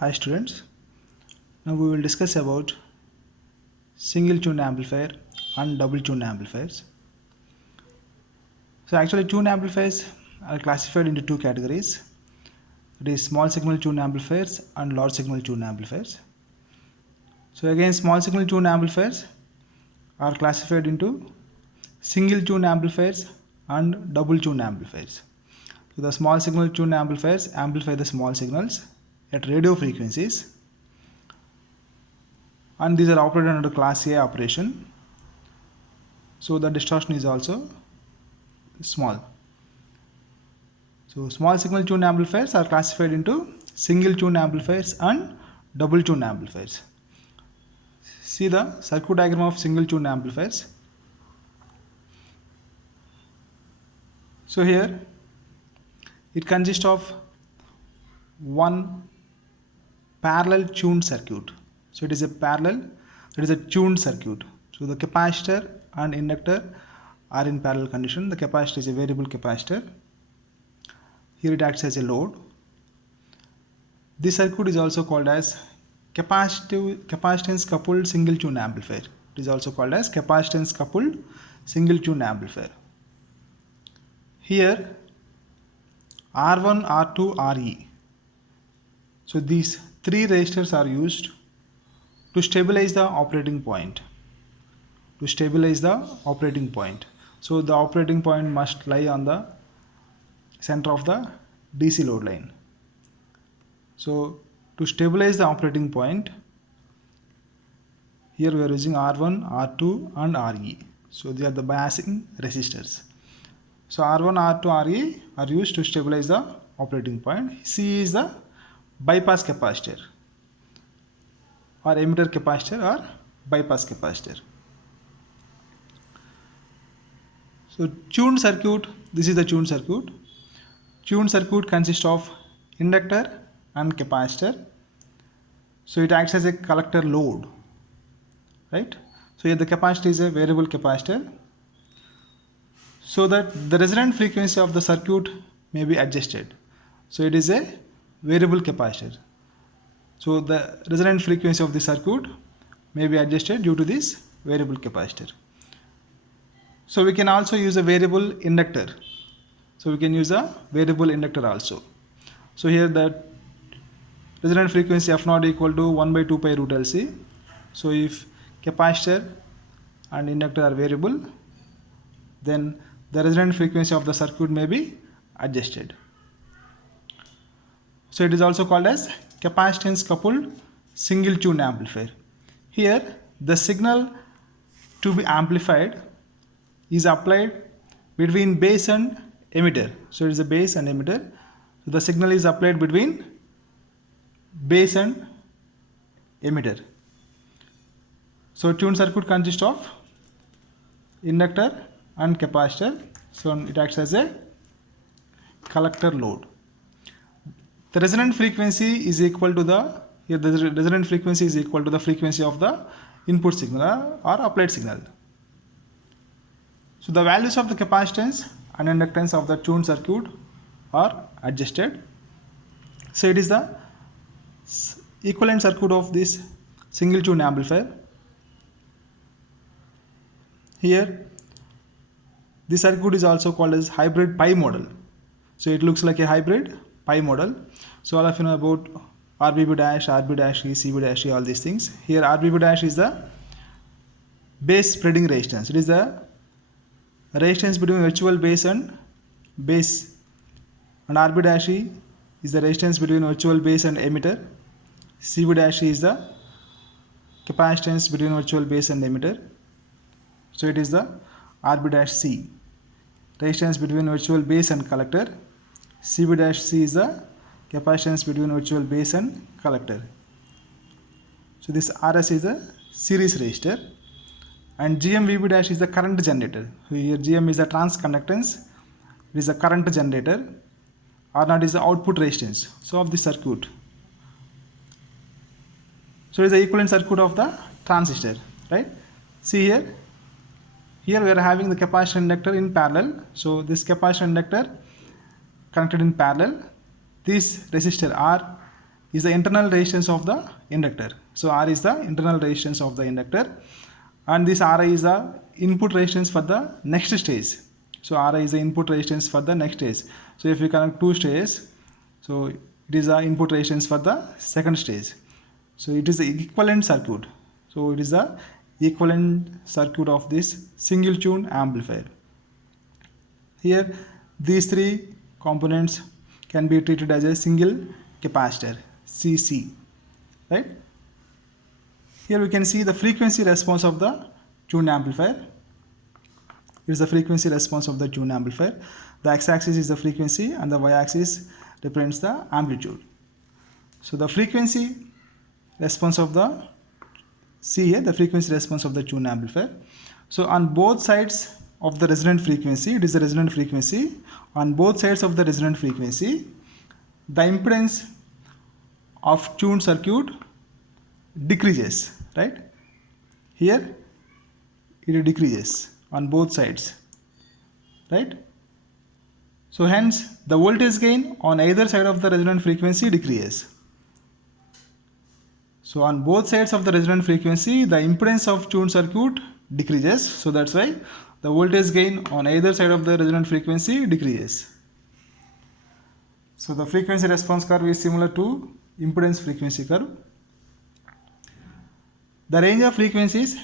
Hi students, now we will discuss about single tuned amplifier and double tuned amplifiers. So actually tuned amplifiers are classified into two categories. It is small signal tuned amplifiers and large signal tuned amplifiers. So again small signal tuned amplifiers are classified into single tuned amplifiers and double tuned amplifiers. So the small signal tuned amplifiers amplify the small signals at radio frequencies, and these are operated under class A operation, so the distortion is also small. So small signal tuned amplifiers are classified into single tuned amplifiers and double tuned amplifiers. See the circuit diagram of single tuned amplifiers. So here it consists of one parallel tuned circuit. So it is a tuned circuit. So the capacitor and inductor are in parallel condition. The capacitor is a variable capacitor. Here it acts as a load. This circuit is also called as capacitance coupled single tuned amplifier. It is also called as capacitance coupled single tuned amplifier. Here R1, R2, RE. So these three resistors are used to stabilize the operating point. So the operating point must lie on the center of the DC load line. So to stabilize the operating point, here we are using R1, R2 and RE. So they are the biasing resistors. So R1, R2, RE are used to stabilize the operating point. C is the bypass capacitor or emitter capacitor or bypass capacitor. So tuned circuit, this is the tuned circuit. Tuned circuit consists of inductor and capacitor. So it acts as a collector load, right? So here the capacitor is a variable capacitor, so that the resonant frequency of the circuit may be adjusted. So it is a variable capacitor. So the resonant frequency of the circuit may be adjusted due to this variable capacitor. So we can also use a variable inductor. So we can use a variable inductor also. So here the resonant frequency f0 equal to 1 by 2 pi root LC. So if capacitor and inductor are variable, then the resonant frequency of the circuit may be adjusted. So it is also called as capacitance coupled single tuned amplifier. Here the signal to be amplified is applied between base and emitter. So it is a base and emitter. So the signal is applied between base and emitter. So tuned circuit consists of inductor and capacitor. So it acts as a collector load. The resonant frequency is equal to the frequency of the input signal or applied signal. So the values of the capacitance and inductance of the tuned circuit are adjusted. So it is the equivalent circuit of this single tuned amplifier. Here this circuit is also called as hybrid pi model. So it looks like a hybrid pi model. So all of you know about RBB dash, RB dash E, CB dash E, all these things. Here RBB dash is the base spreading resistance. It is the resistance between virtual base and base, and RB dash E is the resistance between virtual base and emitter. CB dash E is the capacitance between virtual base and emitter. So it is the RB dash C, resistance between virtual base and collector. CB dash C is the capacitance between virtual base and collector. So this RS is a series resistor, and GM VB dash is the current generator. Here GM is the transconductance, it is a current generator. R0 is the output resistance of the circuit. So it is the equivalent circuit of the transistor, right? See here we are having the capacitor inductor in parallel. So this capacitor inductor connected in parallel. This resistor R is the internal resistance of the inductor. So R is the internal resistance of the inductor, and this Ri is the input resistance for the next stage. So Ri is the input resistance for the next stage. So if we connect two stages, so it is the input resistance for the second stage. So it is the equivalent circuit. So it is the equivalent circuit of this single tune amplifier. Here these three components can be treated as a single capacitor, CC, right? Here we can see the frequency response of the tuned amplifier. It is the frequency response of the tuned amplifier. The x-axis is the frequency and the y-axis represents the amplitude. So the frequency response of the, see here the frequency response of the tuned amplifier. So on both sides of the resonant frequency, it is the resonant frequency. On both sides of the resonant frequency, the impedance of tuned circuit decreases, right? Here it decreases on both sides, right? So hence the voltage gain on either side of the resonant frequency decreases. So on both sides of the resonant frequency, the impedance of tuned circuit decreases. So that's why the voltage gain on either side of the resonant frequency decreases. So the frequency response curve is similar to impedance frequency curve. The range of frequencies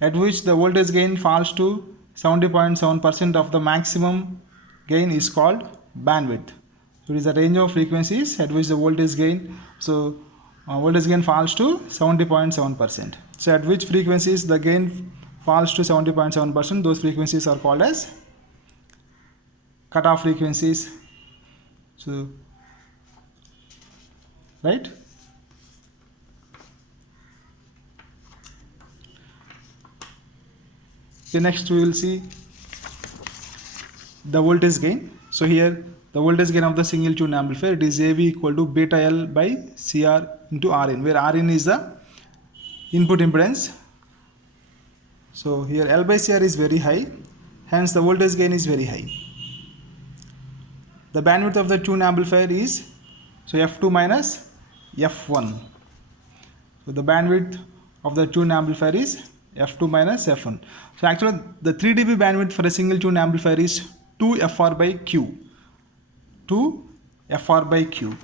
at which the voltage gain falls to 70.7% of the maximum gain is called bandwidth. So it is the range of frequencies at which the voltage gain, voltage gain falls to 70.7%. So at which frequencies the gain falls to 70.7%, those frequencies are called as cutoff frequencies. So, right? Okay, next we will see the voltage gain. So here the voltage gain of the single tune amplifier, it is AV equal to beta L by CR into Rin, where Rin is the input impedance. So here L by CR is very high, hence the voltage gain is very high. The bandwidth of the tune amplifier is F2 minus F1. So the bandwidth of the tune amplifier is F2 minus F1. So actually the 3 dB bandwidth for a single tune amplifier is 2 FR by Q. 2 FR by Q.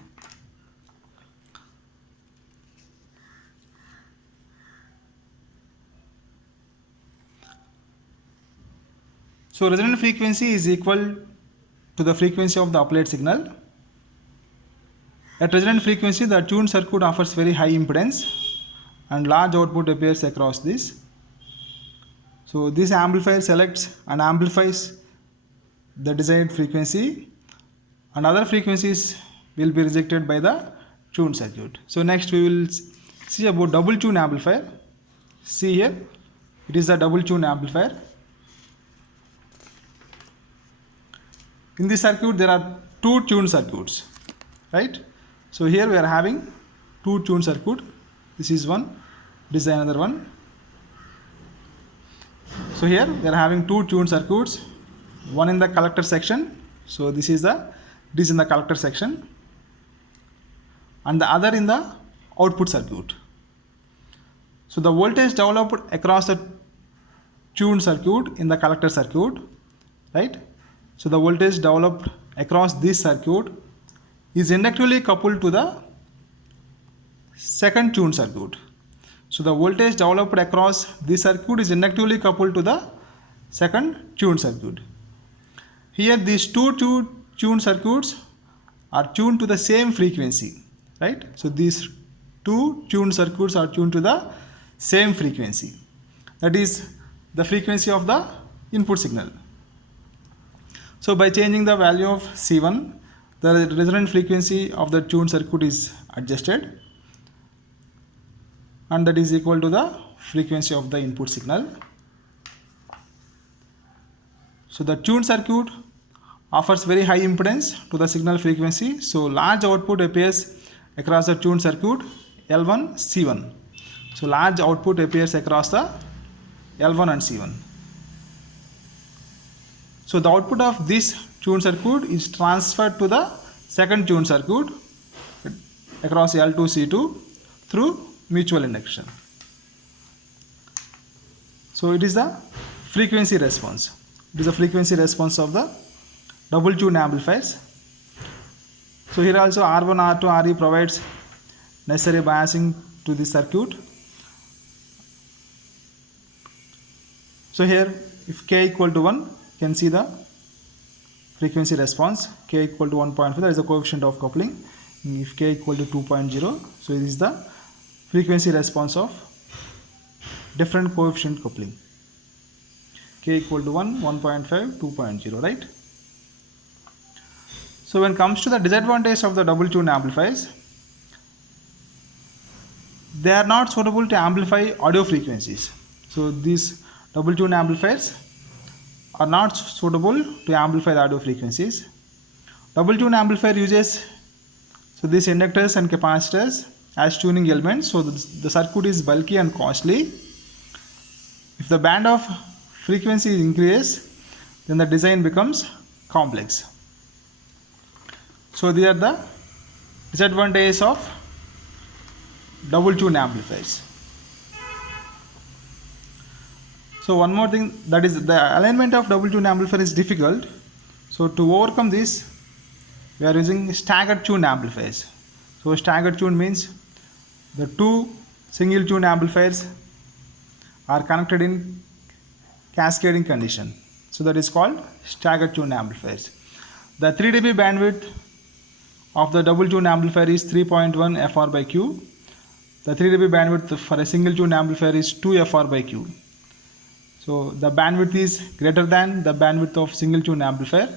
So resonant frequency is equal to the frequency of the applied signal. At resonant frequency, the tuned circuit offers very high impedance and large output appears across this. So this amplifier selects and amplifies the desired frequency, and other frequencies will be rejected by the tuned circuit. So next we will see about double tune amplifier. See here, it is the double tune amplifier. In this circuit there are two tuned circuits, right? So here we are having two tuned circuit. This is one, this is another one. So here we are having two tuned circuits, one in the collector section. So this is in the collector section, and the other in the output circuit. So the voltage developed across the tuned circuit in the collector circuit, right? So the voltage developed across this circuit is inductively coupled to the second tuned circuit. So the voltage developed across this circuit is inductively coupled to the second tuned circuit. Here these two tuned circuits are tuned to the same frequency, right? So these two tuned circuits are tuned to the same frequency. That is the frequency of the input signal. So by changing the value of C1, the resonant frequency of the tuned circuit is adjusted, and that is equal to the frequency of the input signal. So the tuned circuit offers very high impedance to the signal frequency. So large output appears across the tuned circuit L1, C1. So large output appears across the L1 and C1. So the output of this tuned circuit is transferred to the second tuned circuit. across L2 C2 through mutual induction. So it is the frequency response. It is the frequency response of the double tune amplifiers. So here also R1, R2, RE provides necessary biasing to the circuit. So here if K equal to 1, you can see the frequency response. K equal to 1.5, that is the coefficient of coupling. If K equal to 2.0, so it is the frequency response of different coefficient coupling. K equal to 1, 1.5, 2.0, right? So when it comes to the disadvantage of the double tune amplifiers, they are not suitable to amplify audio frequencies. So these double tune amplifiers are not suitable to amplify the audio frequencies. Double tune amplifier uses these inductors and capacitors as tuning elements. So the circuit is bulky and costly. If the band of frequency increases, then the design becomes complex. So these are the disadvantages of double tune amplifiers. So one more thing, that is the alignment of double tune amplifier is difficult. So to overcome this, we are using staggered tune amplifiers. So staggered tune means the two single tune amplifiers are connected in cascading condition. So that is called staggered tune amplifiers. The 3 dB bandwidth of the double tune amplifier is 3.1 FR by Q. The 3 dB bandwidth for a single tune amplifier is 2 FR by Q. So the bandwidth is greater than the bandwidth of single tune amplifier,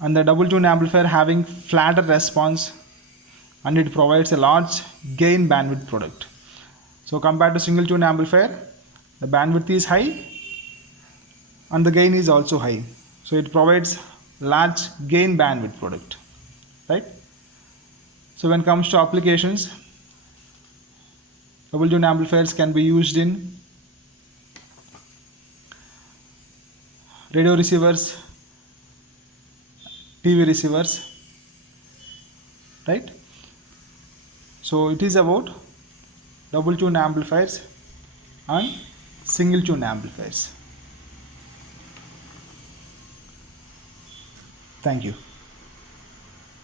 and the double tune amplifier having flatter response, and it provides a large gain bandwidth product. So compared to single tune amplifier, the bandwidth is high and the gain is also high. So it provides large gain bandwidth product, right? So when it comes to applications, double tune amplifiers can be used in radio receivers, TV receivers, right? So it is about double tune amplifiers and single tune amplifiers. Thank you.